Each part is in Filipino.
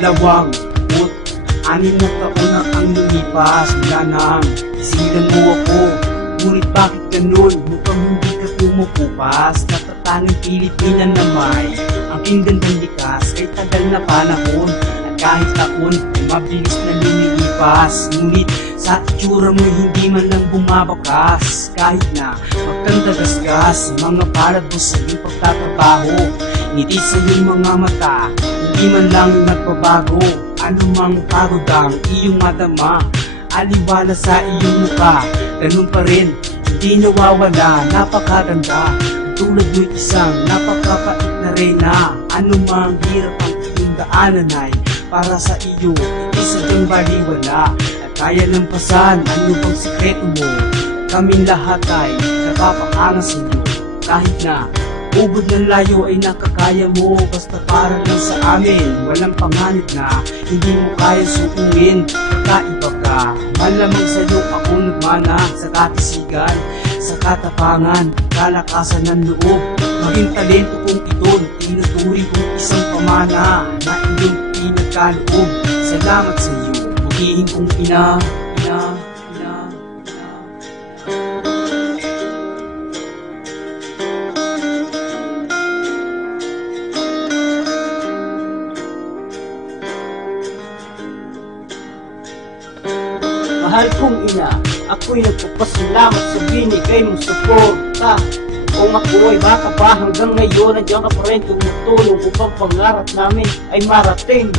26 na taon na ang lumipas. Wala nang isilan mo ako, ngunit bakit ganun? Mukhang hindi ka pumupupas. Natatanging Pilipina na may aking gandang likas. Kay tagal na panahon at kahit taon ay mabilis na lumilipas. Ngunit sa itsura mo hindi man lang bumabakas. Kahit na magkandagasgas mga palad mo sa iyong pagtatrabaho, ngiti sa iyong mga mata, hindi man lang nagbabago. Anumang pagod ang iyong madama, aliwala sa iyong mukha, ganun pa rin, hindi nawawala. Napakaganda, tulad mo'y isang napakapait na reyna. Anumang hirap ang iyong daanan ay para sa iyo, isa diyang baliwala. At kaya ng pasan, ano bang sikreto mo? Kaming lahat ay napapahanga sa iyo. Kahit na ubod ng layo ay nakakaya mo, basta para lang sa amin. Walang panganib na hindi mo kaya sukuin. Kakaiba ka, malamang sa'yo ako nagmana. Sa katisigan, sa katapangan, kalakasan ng loob, maging talento kong iton, tinuturing kong isang pamana na iyong pinagkaloob. Salamat sa iyo, butihin kong ina. Mahal kong ina, ako'y nagpapasalamat sa binigay mong suporta. Kung ako ay baka pa hanggang ngayon, nandiyan ka pa rin tumutulong upang pangarap namin ay marating.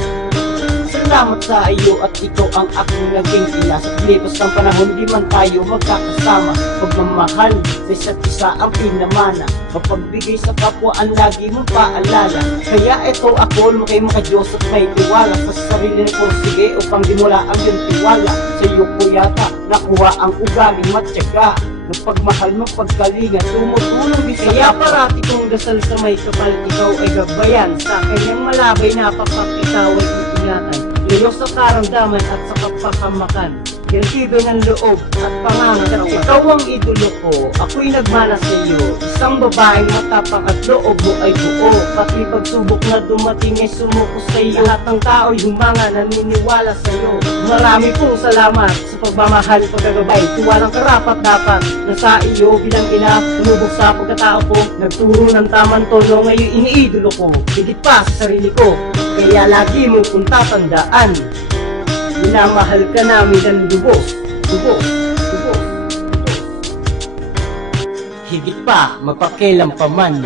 Salamat sa iyo at ikaw ang aking naging ina. Sa pilipas ng panahon, di man tayo magkakasama. Pagmamahal sa isa't isa ang pinamana, mapagbigay sa kapwa ang lagi mong paalala. Kaya ito ako, lumaki maka-Diyos at may tiwala sa sarili ko, sige upang di mula ang iyong tiwala. Sa iyo ko yata nakuha ang ugaling matyaga, ng pagmahal mo pagkalingan, tumutulong din sa kaya parati kong dasal sa may kapal, ikaw ay gabayan sa kanyang malabay na papakitaw ay iingatan. Layo sa karamdaman at sa kapakamakan, kirkibe ng loob at pangangasaw. Ikaw ang idolo ko, ako'y nagmana sa iyo. Isang babaeng matapang at loob mo ay buo. Pati pagsubok na dumating ay sumuko sa iyo. Lahat ng tao'y humanga, naniniwala sa iyo. Marami pong salamat sa pagmamahal, pagkagabay, tiwalang karapat dapat na sa iyo bilang ina. Tumubog sa pagkatao ko, nagturo ng tamang tono, ngayon iniidolo ko, higit pa sa sarili ko. Kaya lagi mo kung tatandaan, minamahal ka namin ng lubos, lubos, lubos, lubos. Higit pa, mapakilang pa man.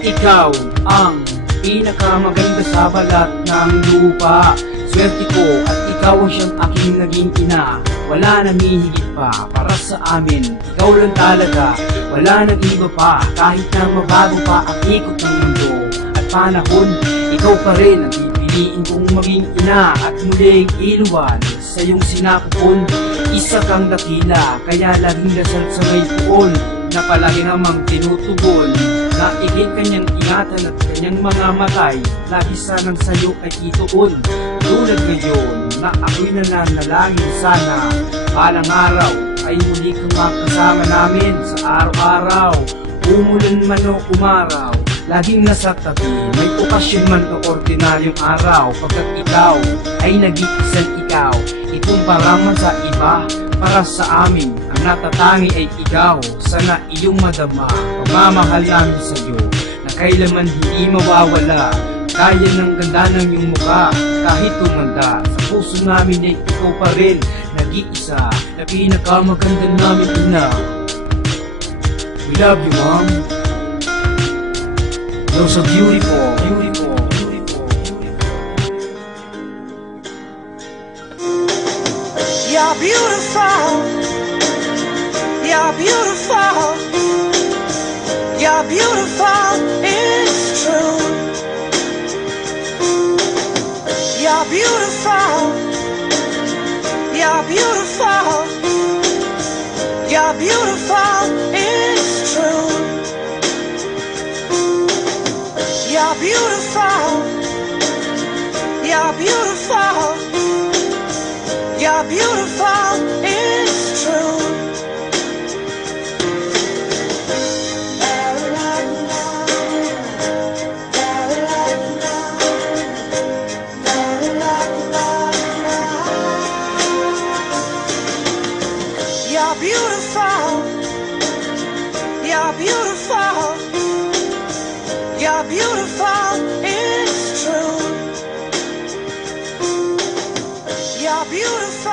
Ikaw ang pinakamaganda sa balat ng lupa. Swerte ko at ikaw ang siyang aking naging ina. Wala nang hihigit pa para sa amin, ikaw lang talaga, wala nang iba pa. Kahit na mabago pa ang ikot ng mundo at panahon, ikaw pa rin ang pipiliin kong maging ina. At muling iluwan sa iyong sinakupon, isa kang dakila, kaya laging dasal sa may puon, na palagi namang tinutugon, na igit kanyang ingatan at kanyang mga matay, lagi sanang sa'yo ay ituon. Tulad ngayon na ako'y nananalangin, sana balang araw ay muli kang makasama namin sa araw-araw. Umulan man o umaraw, laging nasa tabi, may okasyon man o ordinaryong araw. Pagkat ikaw ay nag-iisang ikaw, ikumpara man sa iba, para sa amin ang natatangi ay ikaw. Sana iyong madama pagmamahal namin sa iyo, na kailanman hindi mawawala. Kaya ng ganda ng iyong mukha, kahit tumanda, sa puso namin ay ikaw pa rin, nag-iisa, na pinakamaganda namin ina. We love you, Mom. You're so beautiful, beautiful, beautiful, beautiful. You're beautiful. You're beautiful. You're beautiful. It's true. You're beautiful. You're beautiful. You're beautiful. It's true. You're beautiful. You're beautiful. You're beautiful. You're beautiful, it's true. You're beautiful.